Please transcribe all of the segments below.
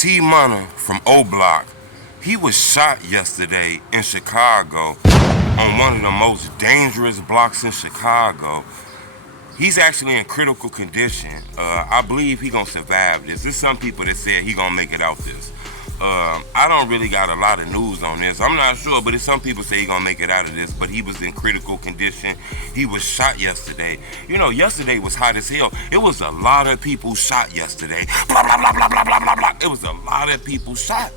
Tway Munna from Oblock, he was shot yesterday in Chicago on one of the most dangerous blocks in Chicago. He's actually in critical condition. I believe he gonna survive this. There's some people that said he gonna make it out this. I don't really got a lot of news on this. I'm not sure, but some people say he gonna make it out of this. But he was in critical condition. He was shot yesterday. You know, yesterday was hot as hell. It was a lot of people shot yesterday. Blah blah blah blah blah blah blah blah. It was a lot of people shot.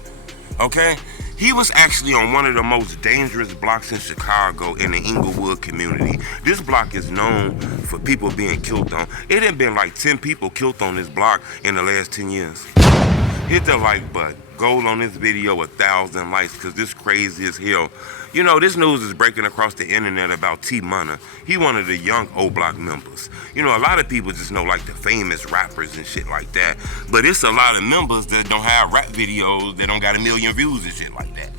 Okay. He was actually on one of the most dangerous blocks in Chicago in the Inglewood community. This block is known for people being killed on. It had been like 10 people killed on this block in the last 10 years. Hit the like button. Go on this video 1,000 likes because this crazy as hell. You know, this news is breaking across the internet about Tway Munna. He one of the young Oblock members. You know, a lot of people just know like the famous rappers and shit like that. But it's a lot of members that don't have rap videos that don't got 1 million views and shit like that.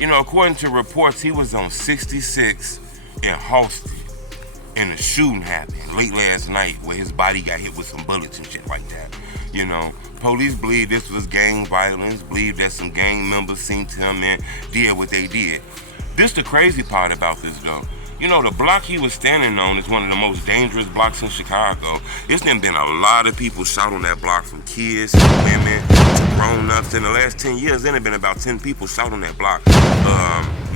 You know, according to reports, he was on 66 in Halsted. And a shooting happened late last night where his body got hit with some bullets and shit like that. You know, police believe this was gang violence, believe that some gang members seen to him and did what they did. This the crazy part about this though. You know, the block he was standing on is one of the most dangerous blocks in Chicago. It's been a lot of people shot on that block, from kids to women to grown-ups. In the last 10 years, there have been about 10 people shot on that block.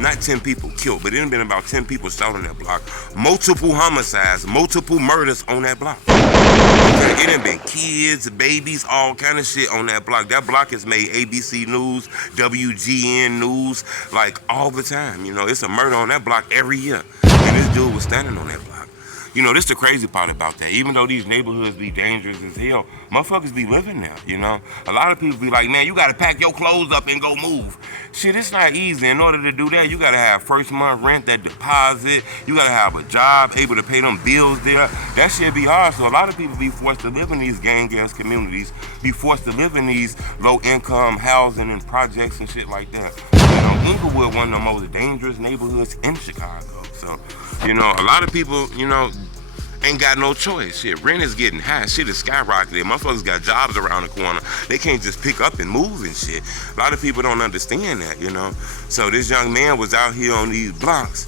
Not 10 people killed, but it have been about 10 people shot on that block. Multiple homicides, multiple murders on that block. Okay, it done been kids, babies, all kind of shit on that block. That block has made ABC News, WGN News, like all the time. You know, it's a murder on that block every year. And this dude was standing on that block. You know, this the crazy part about that. Even though these neighborhoods be dangerous as hell, motherfuckers be living there, you know? A lot of people be like, man, you gotta pack your clothes up and go move. Shit, it's not easy. In order to do that, you gotta have first month rent, that deposit. You gotta have a job, able to pay them bills there. That shit be hard. So a lot of people be forced to live in these gang-ass communities, be forced to live in these low-income housing and projects and shit like that. You know, Inglewood, one of the most dangerous neighborhoods in Chicago. So, you know, a lot of people, you know, ain't got no choice. Shit, rent is getting high. Shit is skyrocketing. Motherfuckers got jobs around the corner. They can't just pick up and move and shit. A lot of people don't understand that, you know. So this young man was out here on these blocks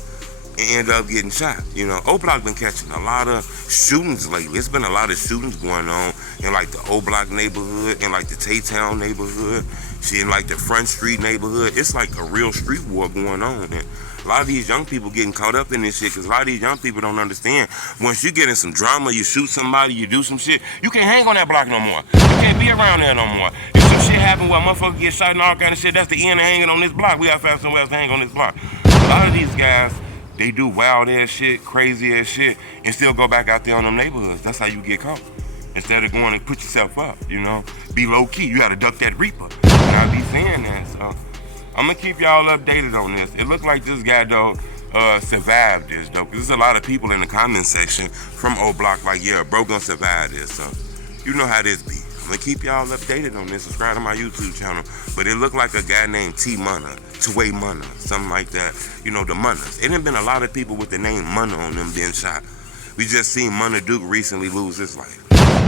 and ended up getting shot. You know, Oblock been catching a lot of shootings lately. It's been a lot of shootings going on in like the Oblock neighborhood, in like the Taytown neighborhood, shit, in like the Front Street neighborhood. It's like a real street war going on. And a lot of these young people getting caught up in this shit because a lot of these young people don't understand. Once you get in some drama, you shoot somebody, you do some shit, you can't hang on that block no more. You can't be around there no more. If some shit happen where motherfuckers get shot and all kind of shit, that's the end of hanging on this block. We gotta find somewhere else to hang on this block. A lot of these guys, they do wild ass shit, crazy ass shit, and still go back out there on them neighborhoods. That's how you get caught. Instead of going and put yourself up, you know, be low key. You gotta duck that reaper. And I be saying that, so I'm gonna keep y'all updated on this. It looked like this guy though survived this though, because there's a lot of people in the comment section from Oblock like, yeah, bro gonna survive this. So you know how this be. I'm gonna keep y'all updated on this. Subscribe to my YouTube channel. But it looked like a guy named Tway Munna, something like that. You know, the Munnas. It done been a lot of people with the name Munna on them being shot. We just seen Munna Duke recently lose his life.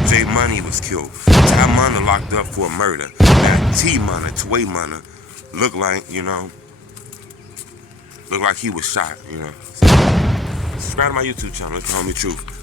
J Money was killed. Tway Munna locked up for a murder. Now Tway Munna, look like, you know, look like he was shot, you know. So, subscribe to my YouTube channel, it's the homie truth.